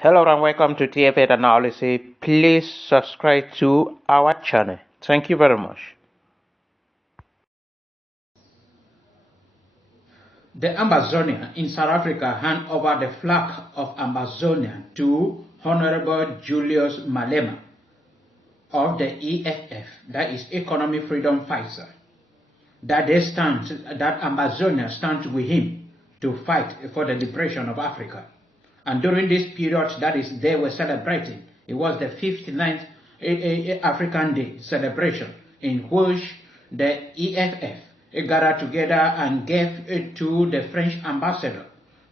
Hello and welcome to TFA Analysis. Please subscribe to our channel. Thank you very much. The Ambazonia in South Africa hand over the flag of Ambazonia to Honorable Julius Malema of the EFF, that is Economic Freedom Fighter. That Ambazonia stands with him to fight for the liberation of Africa. And during this period, they were celebrating. It was the 59th African Day celebration in which the EFF gathered together and gave it to the French ambassador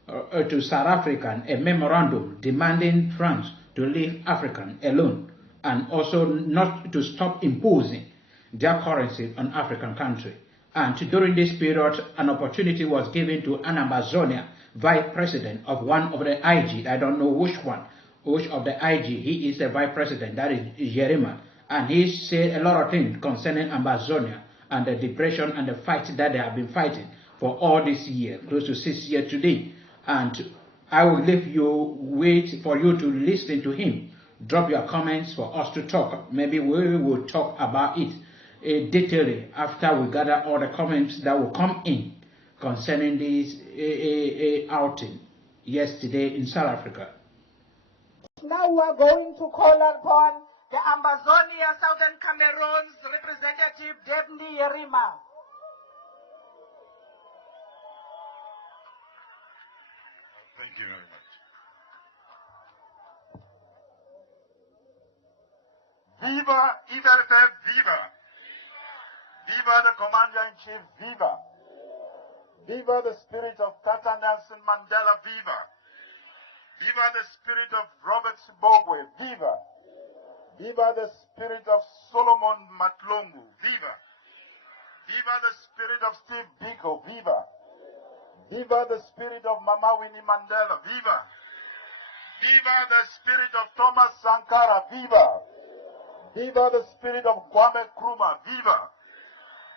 to South Africa a memorandum demanding France to leave Africa alone and also not to stop imposing their currency on African country. And during this period, an opportunity was given to an Ambazonia vice president of one of the IG. I don't know which of the IG. He is the vice president, that is Yerima. And he said a lot of things concerning Ambazonia and the depression and the fight that they have been fighting for all this year, close to 6 years today. And I will leave you, wait for you to listen to him. Drop your comments for us to talk. Maybe we will talk about it detailedly after we gather all the comments that will come in concerning this outing yesterday in South Africa. Now we are going to call upon the Ambazonia Southern Cameroon's representative, Dabney Yerima. Thank you very much. Viva EFF, viva! Viva the Commander-in-Chief, viva! Viva the spirit of Tata Nelson Mandela, viva! Viva the spirit of Robert Sibogwe, viva! Viva the spirit of Solomon Matlongu, viva! Viva the spirit of Steve Biko, viva! Viva the spirit of Mama Winnie Mandela, viva! Viva the spirit of Thomas Sankara, viva! Viva the spirit of Kwame Nkrumah, viva!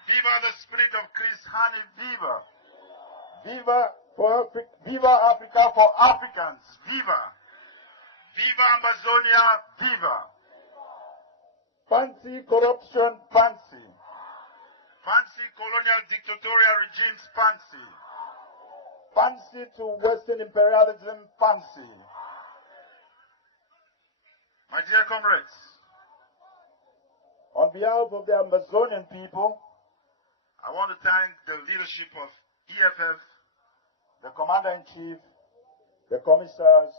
Viva the spirit of Chris Hani, viva! Viva Africa for Africans, viva! Viva Ambazonia, viva! Fancy corruption, fancy. Fancy colonial dictatorial regimes, fancy. Fancy to Western imperialism, fancy. My dear comrades, on behalf of the Ambazonian people, I want to thank the leadership of EFF, the Commander-in-Chief, the commissars,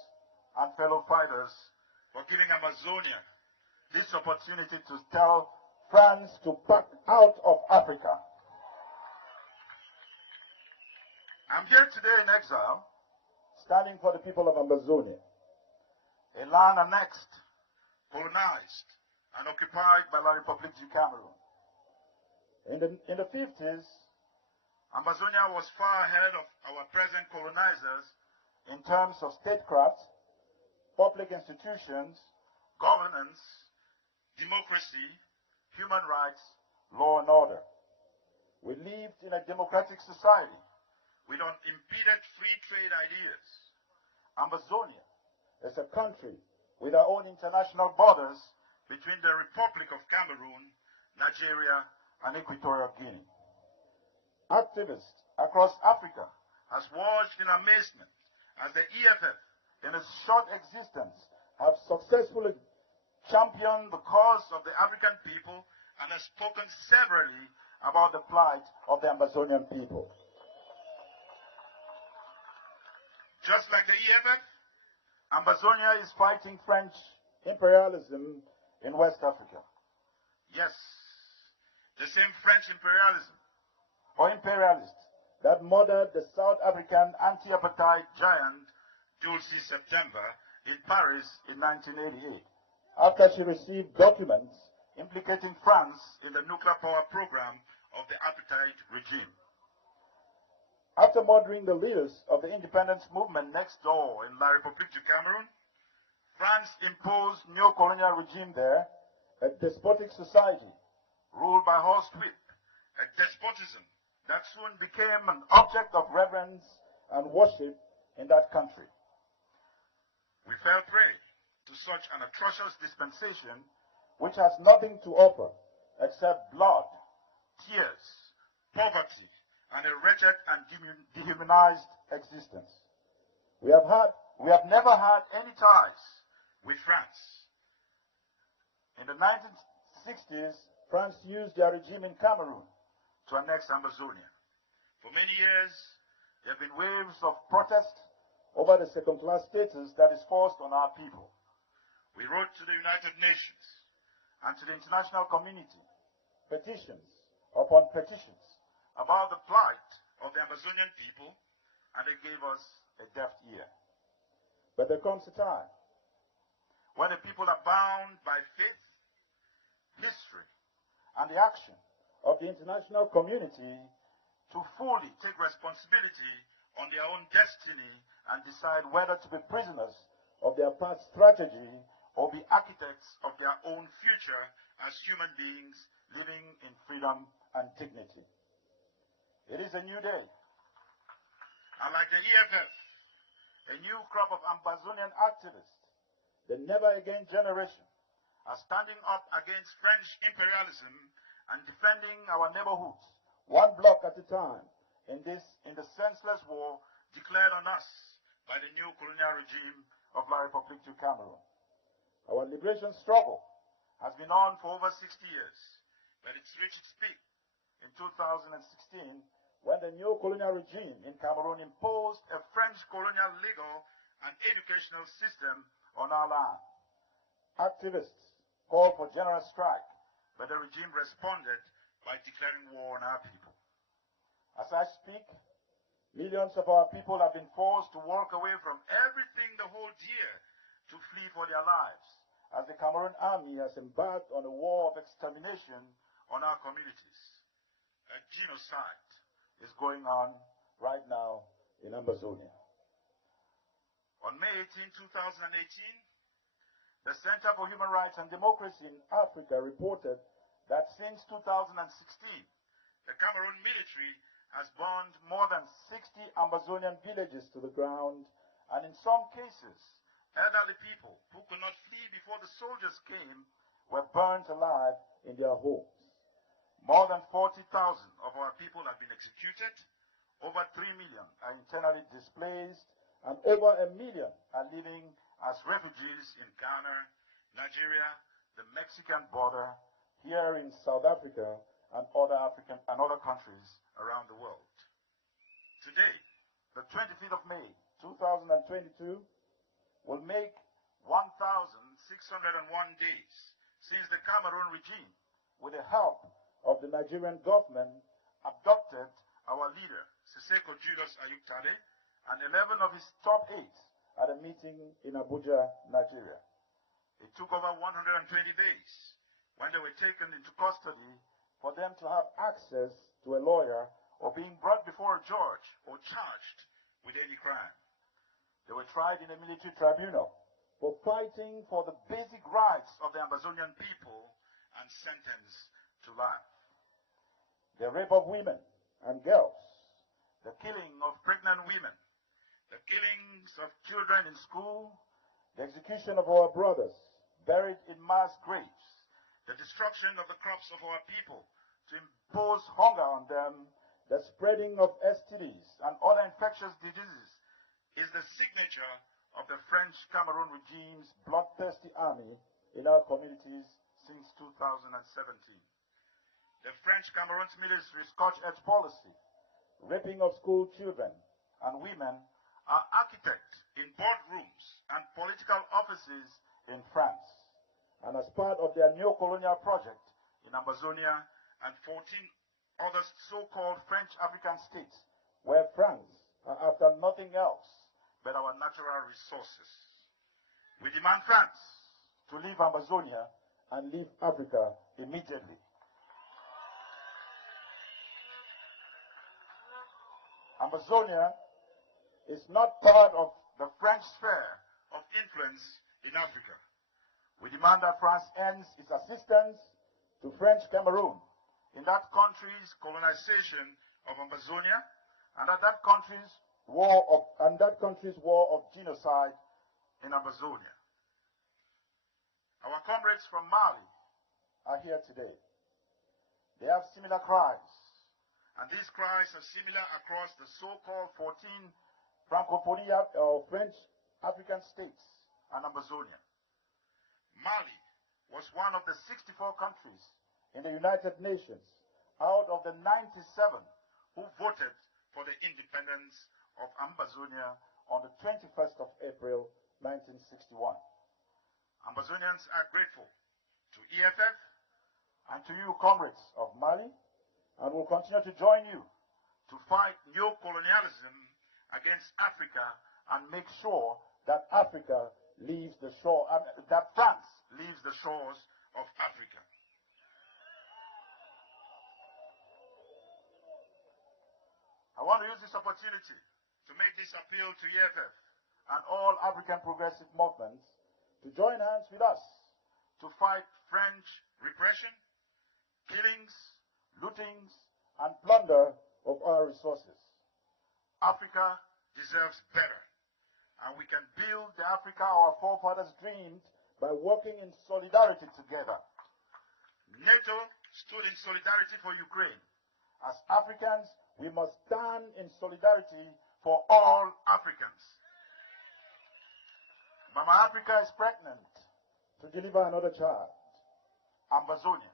and fellow fighters for giving Amazonia this opportunity to tell France to back out of Africa. I'm here today in exile, standing for the people of Ambazonia, a land annexed, colonized, and occupied by La République du Cameroon. In the 50s, Ambazonia was far ahead of our present colonizers in terms of statecraft, public institutions, governance, democracy, human rights, law and order. We lived in a democratic society with unimpeded free trade ideas. Ambazonia is a country with our own international borders between the Republic of Cameroon, Nigeria, and Equatorial Guinea. Activists across Africa has watched in amazement as the EFF, in its short existence, have successfully championed the cause of the African people and has spoken severally about the plight of the Ambazonian people. Just like the EFF, Ambazonia is fighting French imperialism in West Africa. Yes, the same French imperialism or imperialists that murdered the South African anti-apartheid giant Julius September in Paris in 1988, after she received documents implicating France in the nuclear power program of the apartheid regime. After murdering the leaders of the independence movement next door in La République du Cameroon, France imposed neo-colonial regime there, a despotic society ruled by horsewhip, a despotism that soon became an object of reverence and worship in that country. We fell prey to such an atrocious dispensation which has nothing to offer except blood, tears, poverty, and a wretched and dehumanized existence. We have never had any ties with France. In the 1960s, France used their regime in Cameroon to annex Ambazonia. For many years, there have been waves of protest over the second-class status that is forced on our people. We wrote to the United Nations and to the international community petitions upon petitions about the plight of the Ambazonian people, and they gave us a deaf ear. But there comes a time when the people are bound by faith, history, and the action of the international community to fully take responsibility on their own destiny and decide whether to be prisoners of their past strategy or be architects of their own future as human beings living in freedom and dignity. It is a new day. And like the EFF, a new crop of Ambazonian activists, the Never Again generation, are standing up against French imperialism and defending our neighborhoods, one block at a time, in the senseless war declared on us by the new colonial regime of La République du Cameroon. Our liberation struggle has been on for over 60 years, but it's reached its peak in 2016 when the new colonial regime in Cameroon imposed a French colonial legal and educational system on our land. Activists called for general strike, but the regime responded by declaring war on our people. As I speak, millions of our people have been forced to walk away from everything they hold dear to flee for their lives, as the Cameroon army has embarked on a war of extermination on our communities. A genocide is going on right now in Ambazonia. On May 18, 2018, the Center for Human Rights and Democracy in Africa reported that since 2016, the Cameroon military has burned more than 60 Ambazonian villages to the ground, and in some cases, elderly people who could not flee before the soldiers came were burnt alive in their homes. More than 40,000 of our people have been executed, over 3 million are internally displaced, and over 1 million are living as refugees in Ghana, Nigeria, the Mexican border, here in South Africa, and other countries around the world. Today, the 25th of May, 2022, will make 1,601 days since the Cameroon regime, with the help of the Nigerian government, abducted our leader, Siseko Julius and 11 of his top aides at a meeting in Abuja, Nigeria. It took over 120 days when they were taken into custody for them to have access to a lawyer or being brought before a judge or charged with any crime. They were tried in a military tribunal for fighting for the basic rights of the Ambazonian people and sentenced to life. The rape of women and girls, the killing of pregnant women, the killings of children in school, the execution of our brothers buried in mass graves, the destruction of the crops of our people to impose hunger on them, the spreading of STDs and other infectious diseases is the signature of the French Cameroon regime's bloodthirsty army in our communities since 2017. The French Cameroon's military Scotch Edge policy, raping of school children and women, are architects in boardrooms and political offices in France. And as part of their neo-colonial project in Ambazonia and 14 other so-called French African states, where France are after nothing else but our natural resources. We demand France to leave Ambazonia and leave Africa immediately. Ambazonia is not part of the French sphere of influence in Africa. We demand that France ends its assistance to French Cameroon in that country's colonization of Ambazonia, and that country's war of genocide in Ambazonia. Our comrades from Mali are here today. They have similar cries, and these cries are similar across the so-called 14 Francophonie or French African states and Ambazonia. Mali was one of the 64 countries in the United Nations out of the 97 who voted for the independence of Ambazonia on the 21st of April, 1961. Ambazonians are grateful to EFF and to you, comrades of Mali, and will continue to join you to fight neo-colonialism against Africa and make sure that Africa leaves the shore, that France leaves the shores of Africa. I want to use this opportunity to make this appeal to EFF and all African progressive movements to join hands with us to fight French repression, killings, lootings, and plunder of our resources. Africa deserves better, and we can build the Africa our forefathers dreamed by working in solidarity together. NATO stood in solidarity for Ukraine. As Africans, we must stand in solidarity for all Africans. Mama Africa is pregnant to deliver another child, Ambazonia,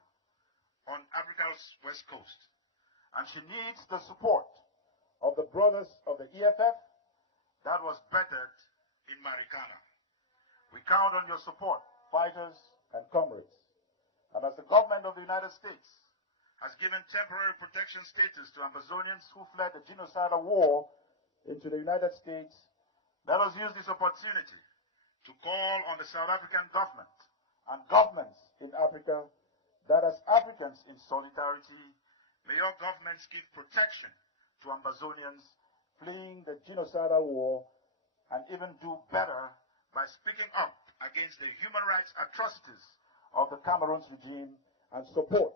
on Africa's west coast. And she needs the support of the brothers of the EFF that was bettered in Marikana. We count on your support, fighters and comrades. And as the government of the United States has given temporary protection status to Ambazonians who fled the genocidal war into the United States, let us use this opportunity to call on the South African government and governments in Africa that as Africans in solidarity, may your governments give protection to Ambazonians fleeing the genocidal war and even do better by speaking up against the human rights atrocities of the Cameroon's regime and support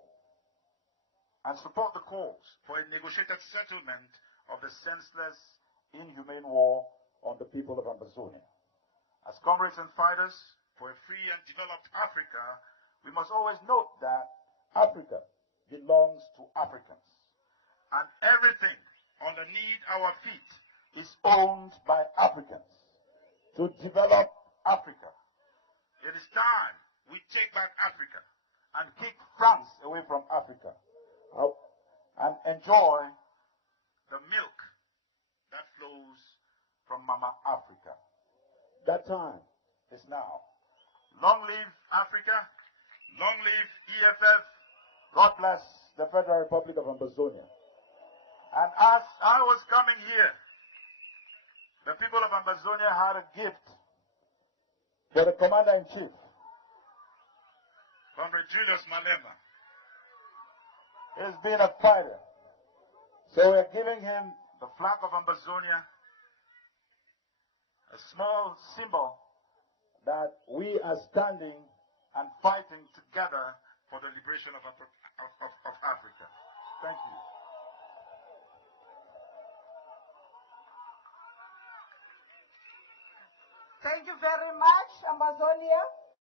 the calls for a negotiated settlement of the senseless, inhumane war on the people of Ambazonia. As comrades and fighters for a free and developed Africa, we must always note that Africa belongs to Africans. And everything underneath our feet is owned by Africans. To develop Africa, it is time we take back Africa and kick France away from Africa and enjoy the milk that flows from Mama Africa. That time is now. Long live Africa. Long live EFF. God bless the Federal Republic of Ambazonia. And as I was coming here, the people of Ambazonia had a gift for the Commander-in-Chief, Comrade Julius Malema. He's been a fighter. So we're giving him the flag of Ambazonia, a small symbol that we are standing and fighting together for the liberation of Africa. Thank you. Thank you very much, Ambazonia.